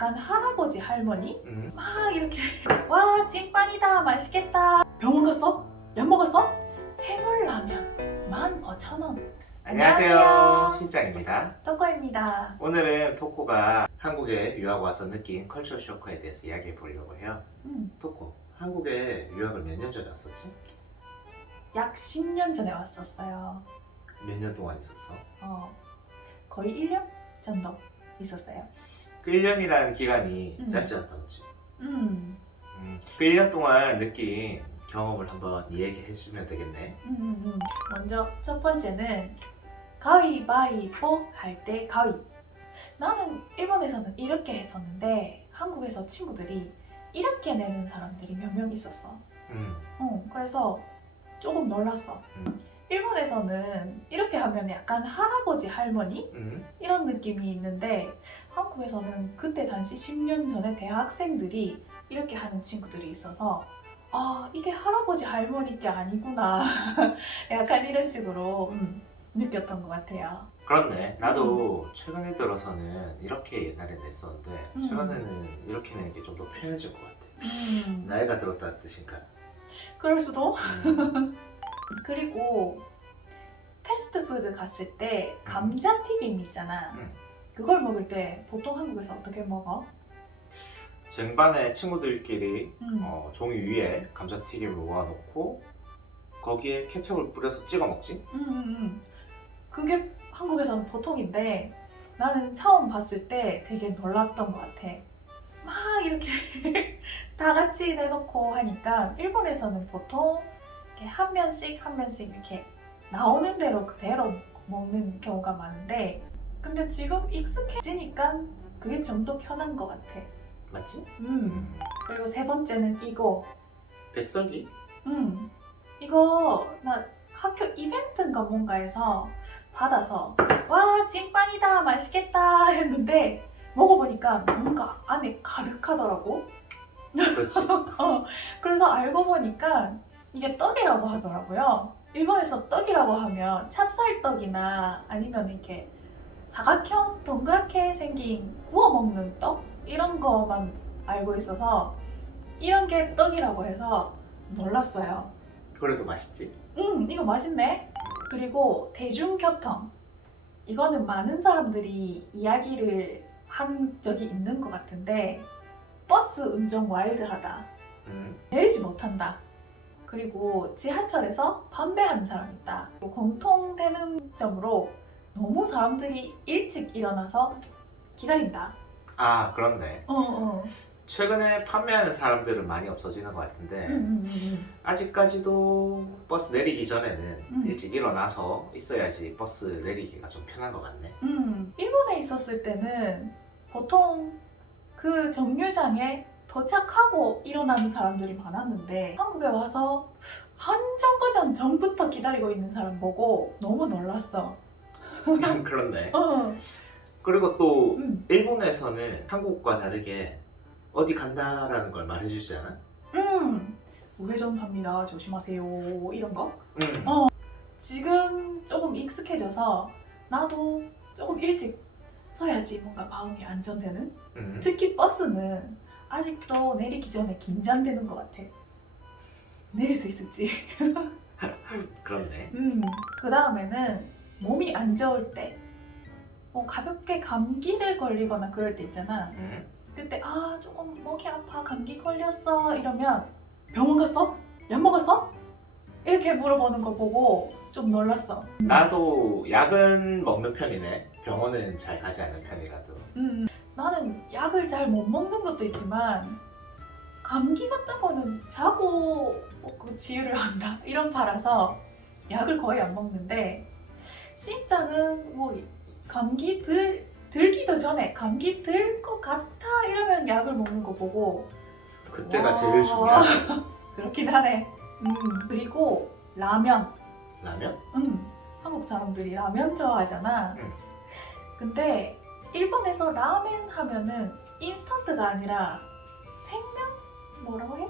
약간 할아버지 할머니 음. 막 이렇게 와 찐빵이다 맛있겠다 병원 갔어? 약 먹었어? 해물라면 15,000원 안녕하세요. 안녕하세요. 신짱입니다. 떡거입니다 오늘은 토코가 한국에 유학 와서 느낀 컬처 쇼크에 대해서 이야기해 보려고 해요. 음, 토코, 한국에 유학을 몇 년 전에 왔었지? 약 10년 전에 왔었어요 몇 년 동안 있었어? 어, 거의 1년 정도 있었어요 그 1년이라는 기간이 음. 짧지 않다, 그치? 음, 음, 그 1년 동안 느낀 경험을 한번 이야기해 주면 되겠네. 음, 음, 음. 먼저 첫 번째는 가위바위보 할 때 가위 나는 일본에서는 이렇게 했었는데 한국에서 친구들이 이렇게 내는 사람들이 몇 명 있었어 음, 어, 그래서 조금 놀랐어. 음. 일본에서는 이렇게 하면 약간 할아버지 할머니 음, 이런 느낌이 있는데 한국에서는 그때 당시 10년 전에 대학생들이 이렇게 하는 친구들이 있어서 아 이게 할아버지 할머니 게 아니구나 약간 이런 식으로 음, 느꼈던 것 같아요. 그렇네. 나도 최근에 들어서는 이렇게 옛날에는 했었는데 음. 최근에는 이렇게 내는 게 좀 더 편해진 것 같아. 음, 나이가 들었다는 뜻인가? 그럴 수도. 음, 그리고 패스트푸드 갔을 때 감자튀김 있잖아. 음. 그걸 먹을 때 보통 한국에서 어떻게 먹어? 쟁반에 친구들끼리 음. 어, 종이 위에 감자튀김을 모아놓고 거기에 케첩을 뿌려서 찍어 먹지. 음, 음, 음. 그게 한국에서는 보통인데 나는 처음 봤을 때 되게 놀랐던 것 같아. 막 이렇게 다 같이 내놓고 하니까 일본에서는 보통 이렇게 한 면씩 한 면씩 이렇게 나오는 대로 그대로 먹는 경우가 많은데 근데 지금 익숙해지니까 그게 좀 더 편한 것 같아. 맞지? 음. 그리고 세 번째는 이거. 백설기? 음, 이거 나 학교 이벤트인가 뭔가에서 받아서 와 찐빵이다 맛있겠다 했는데 먹어보니까 뭔가 안에 가득하더라고. 그렇지. 어, 그래서 알고 보니까 이게 떡이라고 하더라고요. 일본에서 떡이라고 하면 찹쌀떡이나 아니면 이렇게 사각형 동그랗게 생긴 구워 먹는 떡 이런 거만 알고 있어서 이런 게 떡이라고 해서 놀랐어요. 그래도 맛있지. 음, 이거 맛있네. 그리고 대중교통. 이거는 많은 사람들이 이야기를 한 적이 있는 것 같은데 버스 운전 와일드하다. 음. 내리지 못한다. 그리고 지하철에서 판매하는 사람 있다. 공통되는 점으로 너무 사람들이 일찍 일어나서 기다린다. 아 그렇네. 어, 어. 최근에 판매하는 사람들은 많이 없어지는 것 같은데 음, 음, 음, 아직까지도 버스 내리기 전에는 음. 일찍 일어나서 있어야지 버스 내리기가 좀 편한 것 같네. 음, 일본에 있었을 때는 보통 그 정류장에 도착하고 일어나는 사람들이 많았는데 한국에 와서 한 정거장 전부터 기다리고 있는 사람 보고 너무 놀랐어. 그렇네. 어, 그리고 또 음, 일본에서는 한국과 다르게 어디 간다라는 걸 말해주잖아. 음, 우회전합니다. 조심하세요. 이런 거. 음. 어. 지금 조금 익숙해져서 나도 조금 일찍 서야지 뭔가 마음이 안정되는. 음. 특히 버스는 아직도 내리기 전에 긴장되는 것 같아. 내릴 수 있을지. 그렇네. 음. 그 다음에는 몸이 안 좋을 때, 뭐 가볍게 감기를 걸리거나 그럴 때 있잖아. 음. 그때 아 조금 목이 아파 감기 걸렸어 이러면 병원 갔어? 약 먹었어? 이렇게 물어보는 거 보고 좀 놀랐어. 나도 약은 먹는 편이네. 병원은 잘 가지 않는 편이라도. 음, 나는 약을 잘 못 먹는 것도 있지만 감기 같은 거는 자고 그 치유를 한다 이런 파라서 약을 거의 안 먹는데 신장은 뭐 감기 들 들기도 전에 감기 들 것 같아 이러면 약을 먹는 거 보고 그때가 와. 제일 중요하다. 그렇긴 하네. 음, 그리고 라면. 라면? 음, 한국 사람들이 라면 좋아하잖아. 음. 근데 일본에서 라멘 하면은 인스턴트가 아니라 생면 뭐라고 해?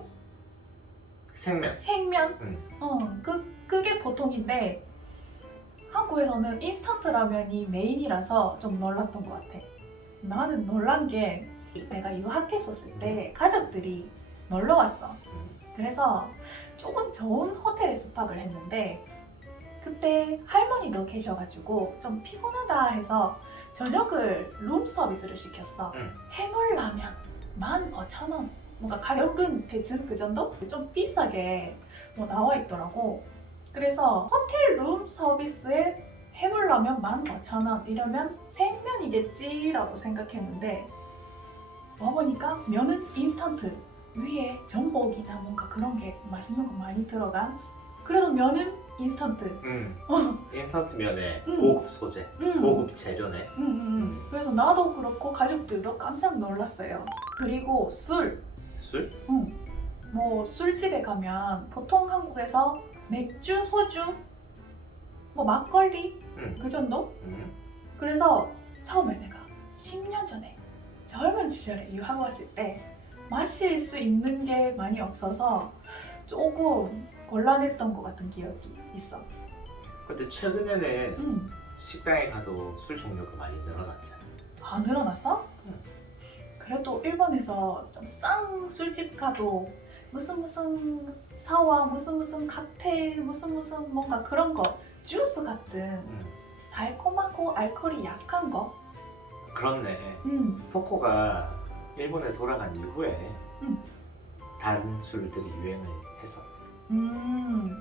생면. 생면. 음. 어, 그 그게 보통인데 한국에서는 인스턴트 라면이 메인이라서 좀 놀랐던 것 같아. 나는 놀란 게 내가 유학했었을 때 가족들이 놀러 왔어. 음. 그래서 조금 좋은 호텔에 숙박을 했는데 그때 할머니도 계셔가지고 좀 피곤하다 해서 저녁을 룸 서비스를 시켰어. 응. 해물라면 15,000원. 뭔가 가격은 대충 그 정도? 좀 비싸게 뭐 나와 있더라고. 그래서 호텔 룸 서비스에 해물라면 15,000원 이러면 생면이겠지라고 생각했는데 와보니까 면은 인스턴트 위에 전복이나 뭔가 그런 게 맛있는 거 많이 들어간 그래도 면은 인스턴트 음. 어. 인스턴트 면에 음. 고급 소재, 음. 고급 재료네. 음, 음, 음. 그래서 나도 그렇고 가족들도 깜짝 놀랐어요 그리고 술 술? 음. 뭐 술집에 가면 보통 한국에서 맥주, 소주, 뭐 막걸리 음. 그 정도? 음. 그래서 처음에 내가 10년 전에 젊은 시절에 유학 왔을 때 마실 수 있는 게 많이 없어서 조금 곤란했던 것 같은 기억이 있어. 근데 최근에는 음. 식당에 가도 술 종류가 많이 늘어났잖아. 아 늘어났어? 응. 그래도 일본에서 좀 싼 술집 가도 무슨 무슨 사와 무슨 무슨 칵테일 무슨 무슨 뭔가 그런 거 주스 같은 음. 달콤하고 알코올이 약한 거. 그렇네. 음. 토코가 일본에 돌아간 이후에 음. 다른 술들이 유행을 했었대. 음.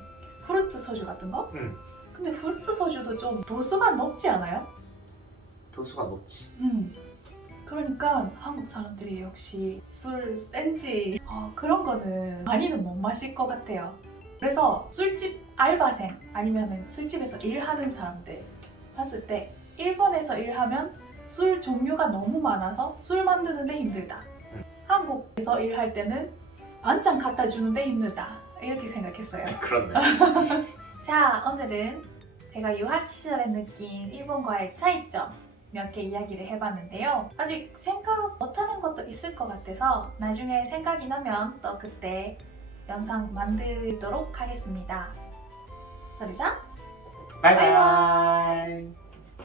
프루트 소주 같은 거? 음. 근데 프루트 소주도 좀 도수가 높지 않아요? 도수가 높지. 음. 그러니까 한국 사람들이 역시 술 센지 어, 그런 거는 많이는 못 마실 것 같아요. 그래서 술집 알바생 아니면 술집에서 일하는 사람들 봤을 때 일본에서 일하면 술 종류가 너무 많아서 술 만드는데 힘들다. 음. 한국에서 일할 때는 반찬 갖다 주는데 힘들다. 이렇게 생각했어요. 그렇네. 자, 오늘은 제가 유학 시절에 느낀 일본과의 차이점 몇 개 이야기를 해봤는데요. 아직 생각 못하는 것도 있을 것 같아서 나중에 생각이 나면 또 그때 영상 만들도록 하겠습니다. 소리자, 바이바이.